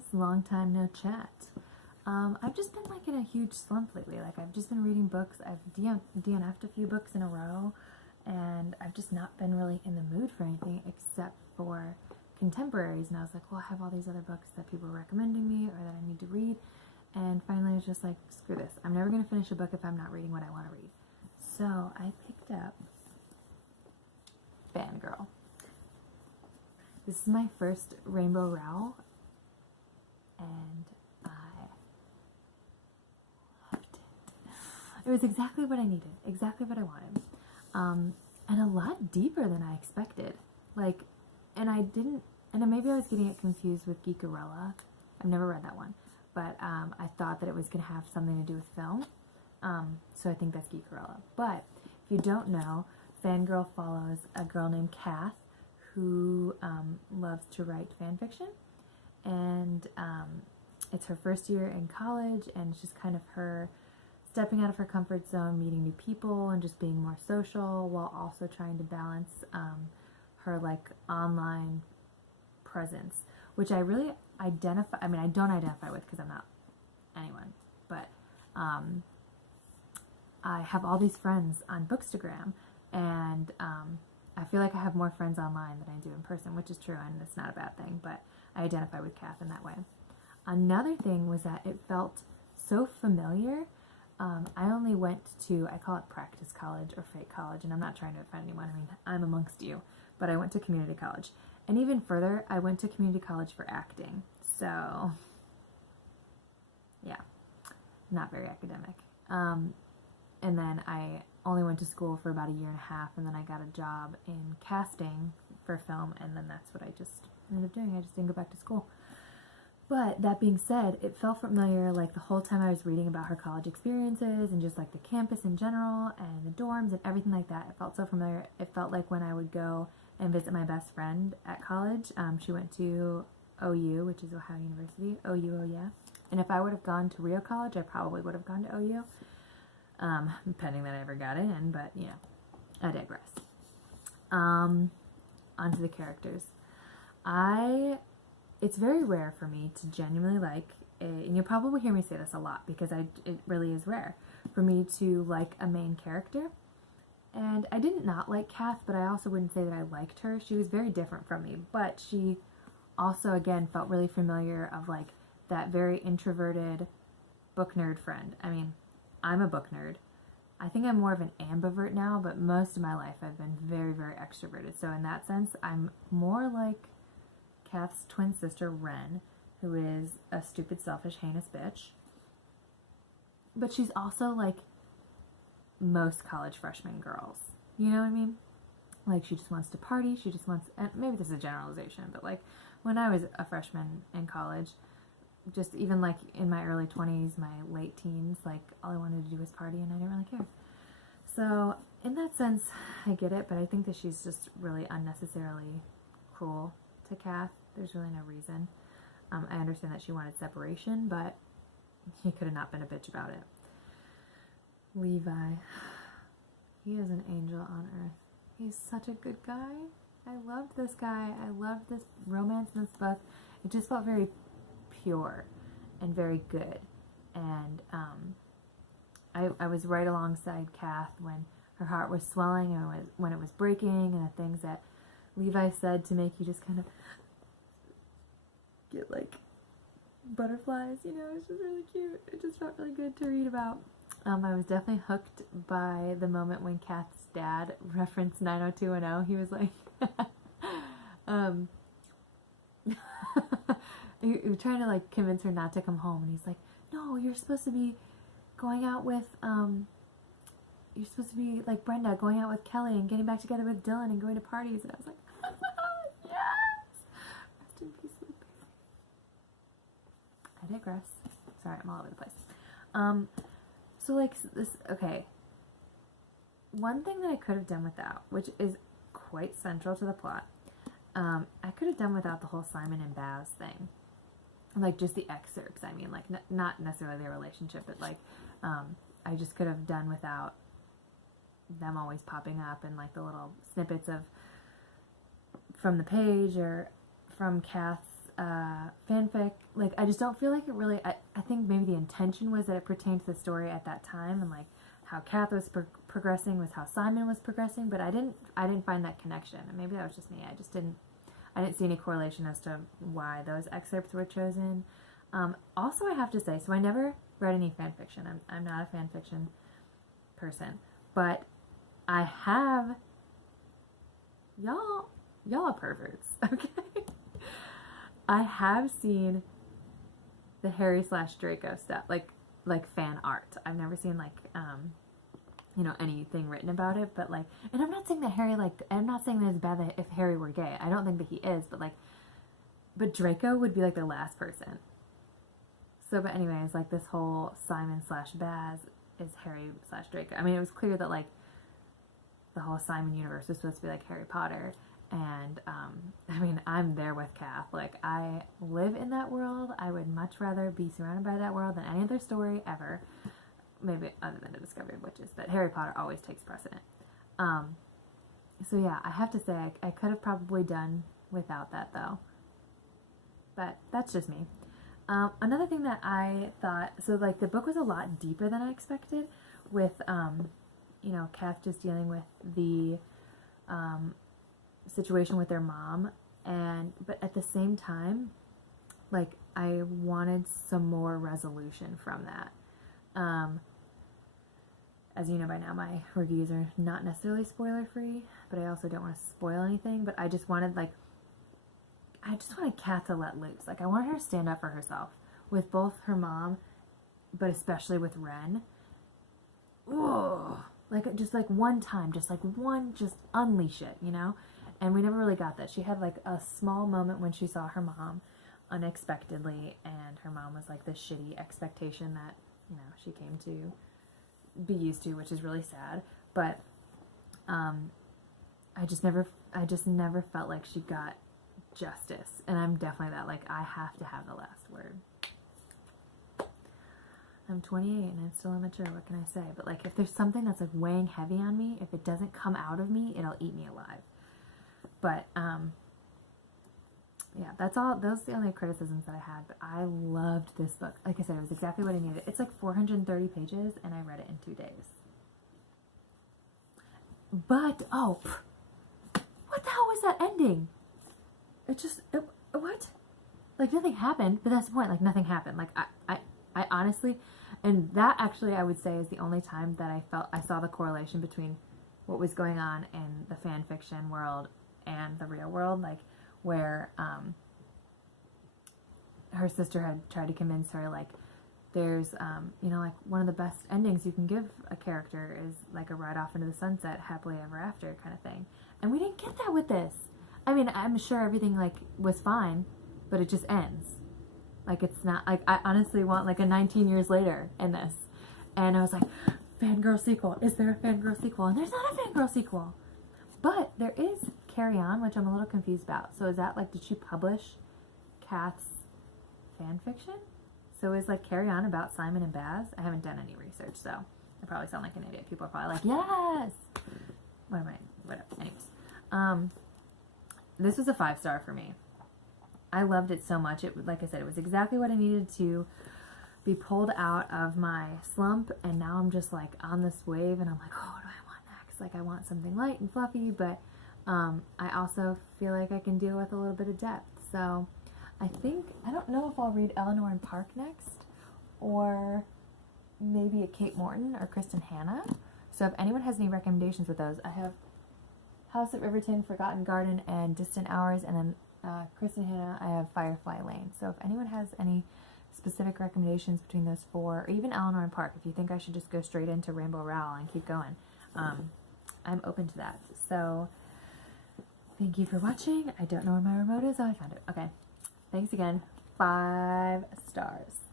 guys, long time no chat. I've just been like in a huge slump lately. Like I've just been reading books. I've DNF'd a few books in a row, and I've just not been really in the mood for anything except for contemporaries. And I was like, well, I have all these other books that people are recommending me or that I need to read. And finally I was just like, screw this. I'm never going to finish a book if I'm not reading what I want to read. So I picked up Fangirl. This is my first Rainbow Rowell, and I loved it. It was exactly what I needed, exactly what I wanted, and a lot deeper than I expected. Like, and maybe I was getting it confused with Geekerella. I've never read that one, but I thought that it was going to have something to do with film, so I think that's Geekerella. But if you don't know, Fangirl follows a girl named Cath, who loves to write fan fiction, and it's her first year in college, and it's just kind of her stepping out of her comfort zone, meeting new people, and just being more social, while also trying to balance her like online presence, which I really identify. I mean, I don't identify with because I'm not anyone, but I have all these friends on Bookstagram, and I feel like I have more friends online than I do in person, which is true, and it's not a bad thing, but I identify with Cath in that way. Another thing was that it felt so familiar. I only went to, I call it practice college or fake college, and I'm not trying to offend anyone. I mean, I'm amongst you, but I went to community college. And even further, I went to community college for acting. So, yeah, not very academic. And then I only went to school for about a year and a half, and then I got a job in casting for film, and then that's what I just ended up doing. I just didn't go back to school. But that being said, it felt familiar like the whole time I was reading about her college experiences and just like the campus in general and the dorms and everything like that. It felt so familiar. It felt like when I would go and visit my best friend at college. She went to OU, which is Ohio University. OU, oh yeah. And if I would have gone to Rio College, I probably would have gone to OU. Pending that I ever got in, but you know, I digress. Onto the characters. It's very rare for me to genuinely like, and you'll probably hear me say this a lot because it really is rare for me to like a main character. And I didn't not like Cath, but I also wouldn't say that I liked her. She was very different from me, but she also, again, felt really familiar of like that very introverted book nerd friend. I mean, I'm a book nerd. I think I'm more of an ambivert now, but most of my life I've been very, very extroverted. So in that sense, I'm more like Cath's twin sister, Ren, who is a stupid, selfish, heinous bitch. But she's also like most college freshman girls. You know what I mean? Like, she just wants to party. She just wants, and maybe this is a generalization, but like when I was a freshman in college, just even like in my early 20s, my late teens, like all I wanted to do was party, and I didn't really care. So in that sense, I get it, but I think that she's just really unnecessarily cruel to Cath. There's really no reason. I understand that she wanted separation, but he could have not been a bitch about it. Levi. He is an angel on earth. He's such a good guy. I loved this guy. I loved this romance in this book. It just felt very pure and very good. And I was right alongside Cath when her heart was swelling and when it was breaking, and the things that Levi said to make you just kind of get like butterflies, you know. It's just really cute. It just felt really good to read about. I was definitely hooked by the moment when Cath's dad referenced 90210. He was like he was trying to like convince her not to come home, and he's like, no, you're supposed to be going out with you're supposed to be like Brenda, going out with Kelly and getting back together with Dylan and going to parties. And I was like, yes! Rest in peace, sweet baby. I digress. Sorry, I'm all over the place. So like this, okay. One thing that I could have done without, which is quite central to the plot, I could have done without the whole Simon and Baz thing. Like just the excerpts, I mean, like not necessarily their relationship, but like I just could have done without them always popping up and like the little snippets of from the page or from Cath's fanfic, like, I just don't feel like it really, I think maybe the intention was that it pertained to the story at that time, and like how Cath was progressing was how Simon was progressing, but I didn't find that connection, and maybe that was just me. I didn't see any correlation as to why those excerpts were chosen. Also, I have to say, so I never read any fan fiction. I'm not a fan fiction person, but I have, y'all are perverts, okay? I have seen the Harry/Draco stuff, like fan art. I've never seen like you know, anything written about it, but like, and I'm not saying that Harry, like, I'm not saying that it's bad that if Harry were gay. I don't think that he is, but like, but Draco would be like the last person. So, but anyways, like this whole Simon/Baz is Harry/Draco. I mean, it was clear that like the whole Simon universe was supposed to be like Harry Potter. And, I mean, I'm there with Cath. Like, I live in that world. I would much rather be surrounded by that world than any other story ever. Maybe other than The Discovery of Witches, but Harry Potter always takes precedent. So yeah, I have to say, I could have probably done without that, though. But that's just me. Another thing that I thought, so like the book was a lot deeper than I expected, with, you know, Cath just dealing with the, situation with their mom, but at the same time, like, I wanted some more resolution from that. As you know by now, my reviews are not necessarily spoiler free, but I also don't want to spoil anything. But I just wanted Cath to let loose. Like, I wanted her to stand up for herself with both her mom, but especially with Ren. Whoa, like, just like one time, just unleash it, you know. And we never really got that. She had like a small moment when she saw her mom unexpectedly, and her mom was like this shitty expectation that, you know, she came to be used to, which is really sad. But I just never felt like she got justice. And I'm definitely that, like, I have to have the last word. I'm 28 and I'm still immature, what can I say? But like, if there's something that's like weighing heavy on me, if it doesn't come out of me, it'll eat me alive. But, yeah, that's all. Those are the only criticisms that I had. But I loved this book. Like I said, it was exactly what I needed. It's like 430 pages, and I read it in 2 days. But, oh, what the hell was that ending? What? Like, nothing happened, but that's the point. Like, nothing happened. Like, I honestly, and that actually I would say is the only time that I saw the correlation between what was going on in the fan fiction world and the real world, like, where her sister had tried to convince her, like, there's you know, like, one of the best endings you can give a character is like a ride off into the sunset, happily ever after kind of thing. And we didn't get that with this. I mean, I'm sure everything like was fine, but it just ends. Like, it's not like, I honestly want like a 19 years later in this. And I was like, Fangirl sequel, is there a Fangirl sequel? And there's not a Fangirl sequel. But there is Carry On, which I'm a little confused about. So is that like, did she publish Cath's fan fiction? So is like Carry On about Simon and Baz? I haven't done any research, so I probably sound like an idiot. People are probably like, yes! Whatever. Anyways. This was a 5-star for me. I loved it so much. It, like I said, it was exactly what I needed to be pulled out of my slump, and now I'm just like on this wave, and I'm like, oh, what do I want next? Like, I want something light and fluffy, but I also feel like I can deal with a little bit of depth. So I don't know if I'll read Eleanor and Park next, or maybe a Kate Morton or Kristen Hanna. So if anyone has any recommendations with those, I have House at Riverton, Forgotten Garden, and Distant Hours, and then Kristen Hanna, I have Firefly Lane. So if anyone has any specific recommendations between those 4, or even Eleanor and Park, if you think I should just go straight into Rainbow Rowell and keep going, I'm open to that. So thank you for watching. I don't know where my remote is. Oh, I found it. Okay. Thanks again. 5 stars.